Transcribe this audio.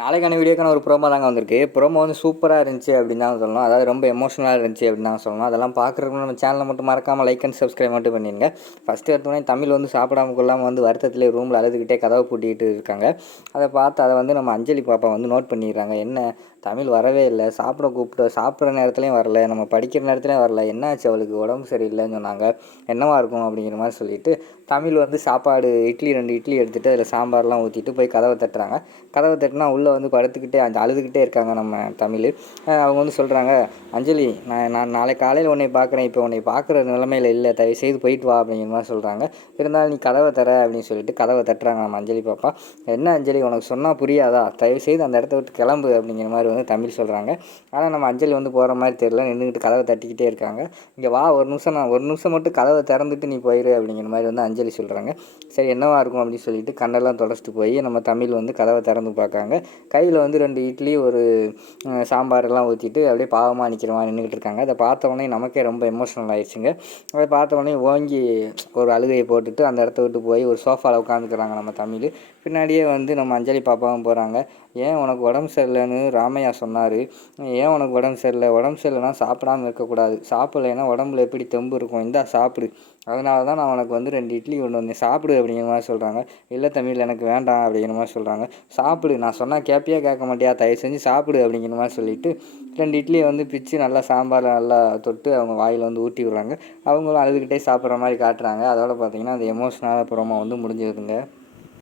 நாளைக்கான வீடியோக்கான ஒரு ப்ரோமோ தாங்க வந்திருக்கு. ப்ரோமோ வந்து சூப்பராக இருந்துச்சு அப்படின்னு தான் சொல்லணும். அதாவது ரொம்ப எமோஷனலாக இருந்துச்சு அப்படின்னு தான் சொல்லணும். அதெல்லாம் பார்க்குறதுக்கு நம்ம சேனலை மட்டும் மறக்காமல் லைக் அண்ட் சப்ஸ்கிரைப் மட்டும் பண்ணிடுங்க. ஃபஸ்ட்டு எடுத்தோடனே தமிழ் வந்து சாப்பிடாம கொள்ளாமல் வந்து வருத்தத்திலே ரூமில் அழுதுகிட்டே கதவை பூட்டிக்கிட்டு இருக்காங்க. அதை பார்த்து அதை வந்து நம்ம அஞ்சலி பாப்பா வந்து நோட் பண்ணிடுறாங்க. என்ன தமிழ் வரவே இல்லை, சாப்பிட கூப்பிட்டு சாப்பிட்ற நேரத்துலையும் வரல, நம்ம படிக்கிற நேரத்துலையும் வரல, என்னாச்சு அவளுக்கு உடம்பு சரியில்லைன்னு சொன்னாங்க, என்னவா இருக்கும் அப்படிங்கிற மாதிரி சொல்லிட்டு தமிழ் வந்து சாப்பாடு இட்லி 2 இட்லி எடுத்துகிட்டு அதில் சாம்பார்லாம் ஊற்றிட்டு போய் கதவை தட்டுறாங்க. கதவை தட்டினா உள்ளே வந்து படுத்துக்கிட்டே அழுதுகிட்டே இருக்காங்க நம்ம தமிழ். அவங்க வந்து சொல்கிறாங்க, அஞ்சலி நான் நாளை காலையில் உன்னை பார்க்குறேன், இப்போ உன்னை பார்க்குற நிலைமையில் இல்லை, தயவுசெய்து போயிட்டு வா அப்படிங்கிற மாதிரி சொல்கிறாங்க. இருந்தாலும் நீ கதவை தர அப்படின்னு சொல்லிட்டு கதவை தட்டுறாங்க நம்ம அஞ்சலி பாப்பா. என்ன அஞ்சலி உனக்கு சொன்னால் புரியாதா, தயவுசெய்து அந்த இடத்த விட்டு கிளம்பு அப்படிங்கிற மாதிரி வந்து தமிழ் சொல்கிறாங்க. ஆனால் நம்ம அஞ்சலி வந்து போகிற மாதிரி தெரியல, நின்றுக்கிட்டு கதவை தட்டிக்கிட்டே இருக்காங்க. இங்கே வா ஒரு நிமிஷம் மட்டும் கதவை திறந்துட்டு நீ போயிரு அப்படிங்கிற மாதிரி வந்து அஞ்சலி சொல்கிறாங்க. சரி என்னவா இருக்கும் அப்படின்னு சொல்லிட்டு கண்ணெல்லாம் தொடச்சிட்டு போய் நம்ம தமிழ் வந்து கதவை திறந்து பார்க்காங்க. கையில் வந்து 2 இட்லி ஒரு சாம்பாரெல்லாம் ஊற்றிட்டு அப்படியே பாவமாக நிற்கிற மாதிரி நின்றுக்கிட்டு இருக்காங்க. அதை பார்த்தவொடனே நமக்கே ரொம்ப எமோஷனல் ஆகிடுச்சுங்க. அதை பார்த்தவொடனே ஓங்கி ஒரு அழுகையை போட்டுட்டு அந்த இடத்த விட்டு போய் ஒரு சோஃபாவில் உட்காந்துக்கிறாங்க நம்ம தமிழ். பின்னாடியே வந்து நம்ம அஞ்சலி பாப்பாவும் போகிறாங்க. ஏன் உனக்கு உடம்பு சரியில்லைன்னு ராமையா சொன்னார், ஏன் உனக்கு உடம்பு சரியில்லைனா சாப்பிடாமல் இருக்கக்கூடாது, சாப்பிட்லைன்னா உடம்புல எப்படி தெம்பு இருக்கும், இந்தா சாப்பிடு, அதனால தான் நான் உனக்கு வந்து 2 இட்லி கொண்டு வந்தேன், சாப்பிடு அப்படிங்கிற மாதிரி சொல்கிறாங்க. இல்லை தமிழ் எனக்கு வேண்டாம் அப்படிங்கிற மாதிரி சொல்கிறாங்க. சாப்பிடு, நான் சொன்னால் கேட்பியா கேட்க மாட்டியா, தயவு செஞ்சு சாப்பிடு அப்படிங்கிற மாதிரி சொல்லிவிட்டு 2 இட்லியை வந்து பிச்சு நல்லா சாம்பார் நல்லா தொட்டு அவங்க வாயில் வந்து ஊட்டி விட்றாங்க. அவங்களும் அழுதுகிட்டே சாப்பிட்ற மாதிரி காட்டுறாங்க. அதோட பார்த்திங்கன்னா அந்த எமோஷ்னலான ப்ரோமோ வந்து முடிஞ்சிருதுங்க.